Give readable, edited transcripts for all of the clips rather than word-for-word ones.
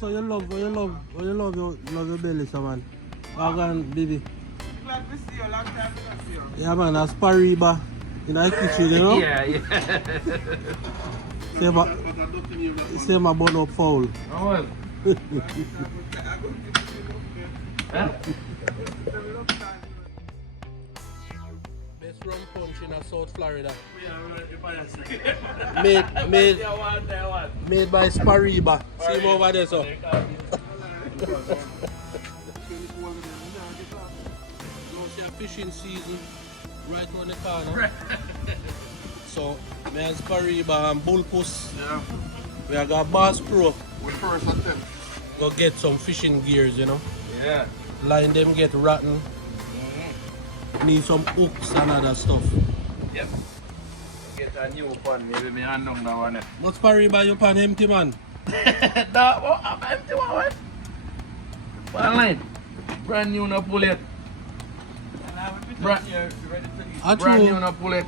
so you love your belly, so man. Wagon, baby. Glad to see you, long time to see you. Yeah, man, that's Pariba in the kitchen, you know? Yeah. Say my bun up foul. Oh, well. Best rum punch in South Florida. Made by Spariba. See him over there, so. Fishing season right around the corner. So, me and Spariba and Bullpuss, we have got Bass Pro. We first attempt. Go get some fishing gears, you know. Yeah. Line them get rotten. Need some hooks and other stuff. Yep. Get a new pan, maybe me hand on that one. What's Spariba, you pan empty, man? That one, I'm empty one. One line. Brand new, no pull it. Brand new, no pull it.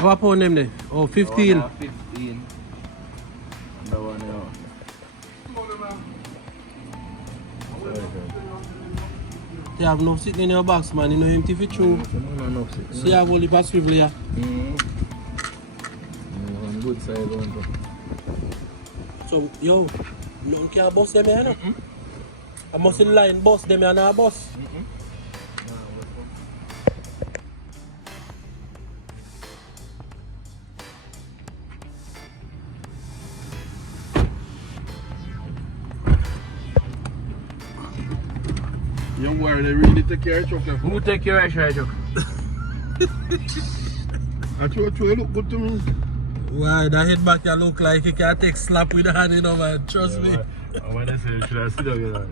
What pound them there? Oh, 15. 15. That one, yeah. You have no sitting in your box, man. You know empty for true. No, See, you have only pass swivel here. On good side, one. So, yo, you can't bust them here, no? I must line bust them here, not bust. Young boy, they really take care of chocolate. Who take care of your joke? I told you, look good to me. Why, that head back you look like you can take slap with the hand, you know, man. Trust me. I want to say, should I sit down here?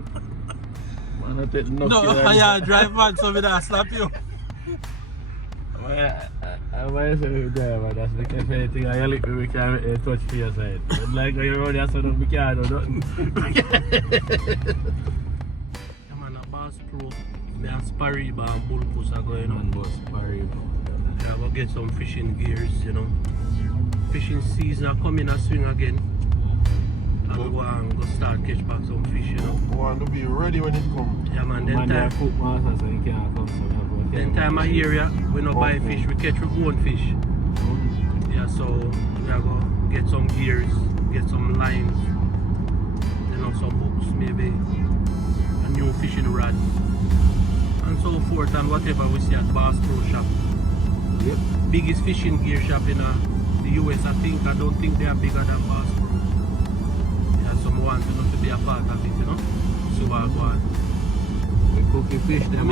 Man, I take no. No, I drive man, so I slap you. I want to say, driver, that's the kind of thing I like we can touch for your side. But like when you're around here, so we can't do nothing. Bass Pro, me and Spariba and Bullpuss are going on. Spariba. Yeah, go get some fishing gears, you know. Fishing season are coming a swing again. And we want to go start catch back some fish, you know. I want to be ready when it comes. Yeah, man, then time. Cook master, so you can't come, so then time of year, yeah, we don't buy fish, we catch our own fish. Yeah, so we are going to get some gears, get some lines, you know, some hooks maybe. New fishing rod and so forth and whatever we see at Bass Pro shop. Yep. Biggest fishing gear shop in the US. I don't think they are bigger than Bass Pro. Yeah, some want to be a part of it, you know. So I go on. We cook the fish them.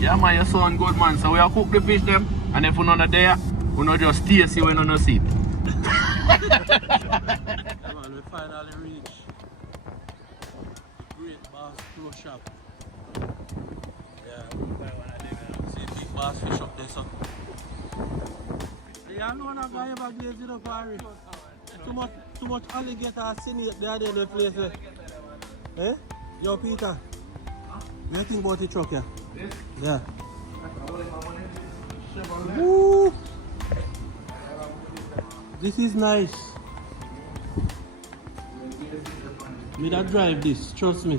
Yeah man, you sound good man. So we are cook the fish them and if we're not there, we not just taste you when we not see it. Yeah, man, we finally reach Bass Pro shop. Yeah, see big bass fish up there, so. Yeah, I know I'm going to glaze it up, Harry. Too much alligator seen it there in the place. Eh? Yo, Peter. What do you think about the truck here? Yeah. Woo! This is nice. Me that drive this, trust me.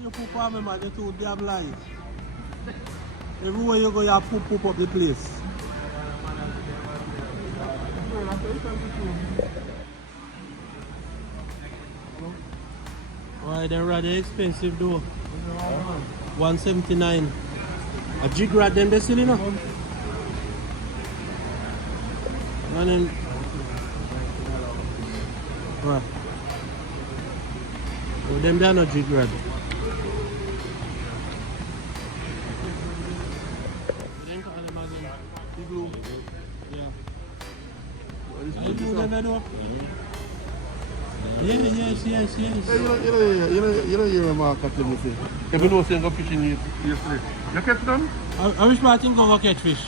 You poop on me, man, you're too damn lying. Everywhere you go, you poop up the place. Why they're rather expensive though. 179. A jig rod them they still, you know. And then right. Well, them they're not jig rod. The blue. Yeah. I do them though. Yes. You know your remark at me say. If you know say go fishing yesterday. You catch them? I wish I think go catch fish.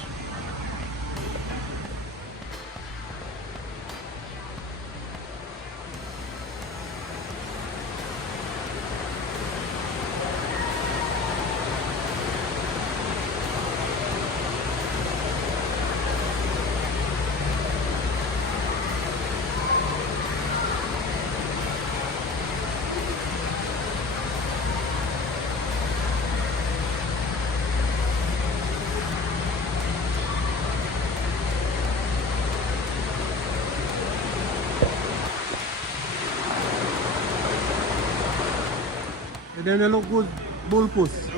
Then they look good. Bull puss.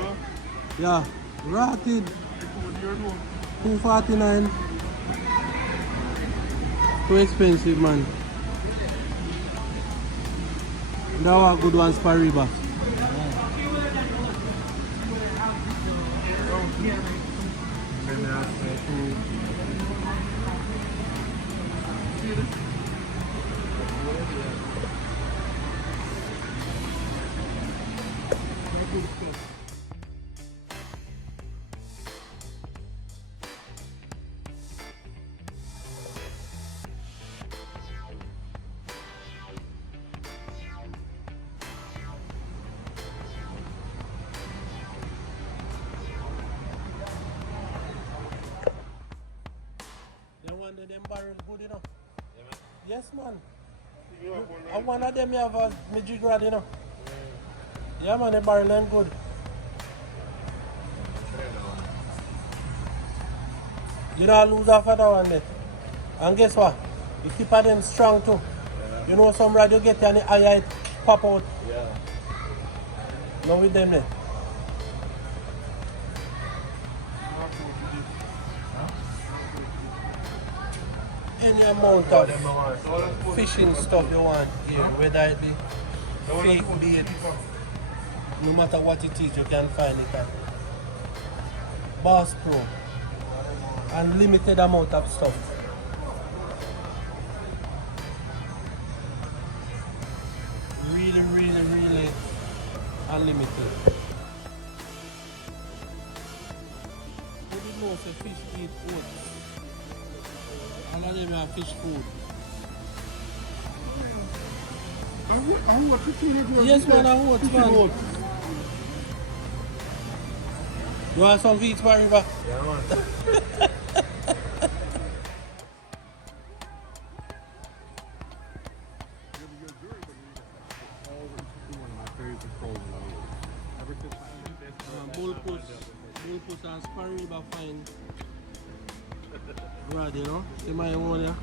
Yeah. Rotted. 249. Too expensive, man. That was good ones for Riba. Them barrels good, you know. Yeah, man. Yes, man. And one of them you have a midget grad, you know. Yeah, man, the barrel ain't good. You don't lose off of that one there. And guess what? You keep on them strong too. Yeah. You know some rod you get and the eye pop out. Yeah. No with them there. Any amount of fishing stuff you want here, whether it be fake bait, no matter what it is, you can find it at Bass Pro. Unlimited amount of stuff. Really, really, really unlimited. Who did know say fish eat oats? All of them are fish food. Yes, man, I want man. You want some feet for River? Yeah, man. Bullpuss and Spar River fine. Right, you know? See my one here?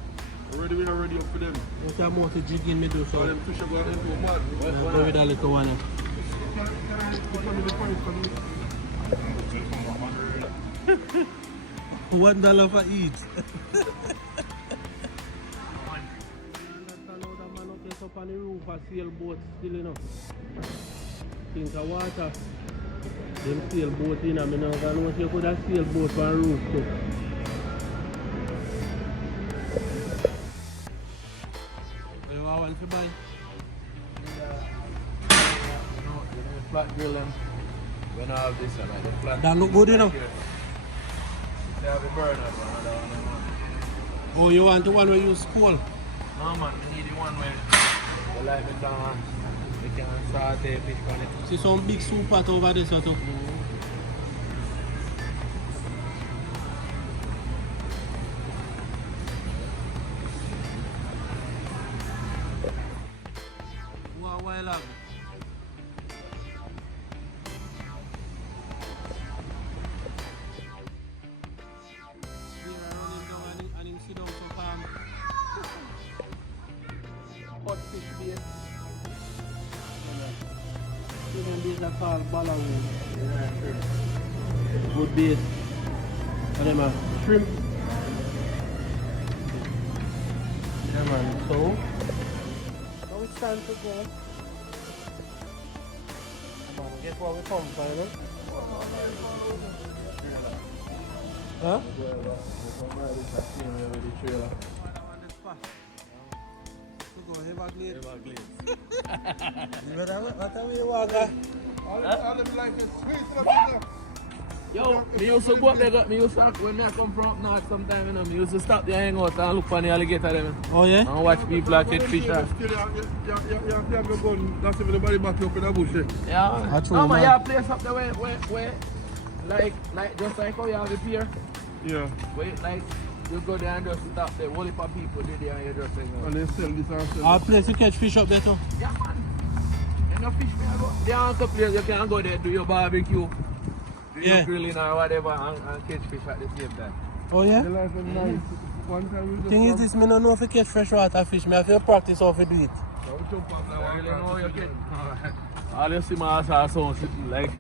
Already been already up for them. What's that more to jig in me do so? All them fish are going into a mud. Go with that little one here. $1 for each. Up on the roof a sailboat still, you know. Think of water. Them sailboat in I know if you could have sailboat on the roof too. What you want to buy? Flat grill them. When I have this one, like the flat. That look good, you know. They have a burner, man. Oh, you want the one where you use coal? No, man, we need the one where the light me down. We can saute fish on it. See some big soup pot over there, so too. While up. Hot fish bait. Even these are called ballaroo. Good bait. And them are shrimp. Yeah, man. So now it's time to go. Come on, get what we come for, you know? Huh? All them like a sweet. Yo, me used to go up there, when I come from up north sometime, you know, me used to stop there, hang out and look for the alligator them. Oh yeah? And watch people catch fish. You have a gun, that's if nobody back you up in the bush. Yeah. That's true, No, man, man. you have a place up there where like just like how you have the pier. Yeah. Where like you go there and just stop there, whole heap of people do there and you just hang out. And they sell this and sell Our that. place to catch fish up there too. Yeah, man. You know fish me I go. There are a couple places you can go there, do your barbecue, do Yeah. your grilling or whatever and catch fish at the same time. Oh yeah? The life is nice. One time we just Thing is come- this, me don't know if I catch freshwater fish, me have to practice how to do it. Yeah, we jump on that I one really time. know you get. All you see my ass are so sitting like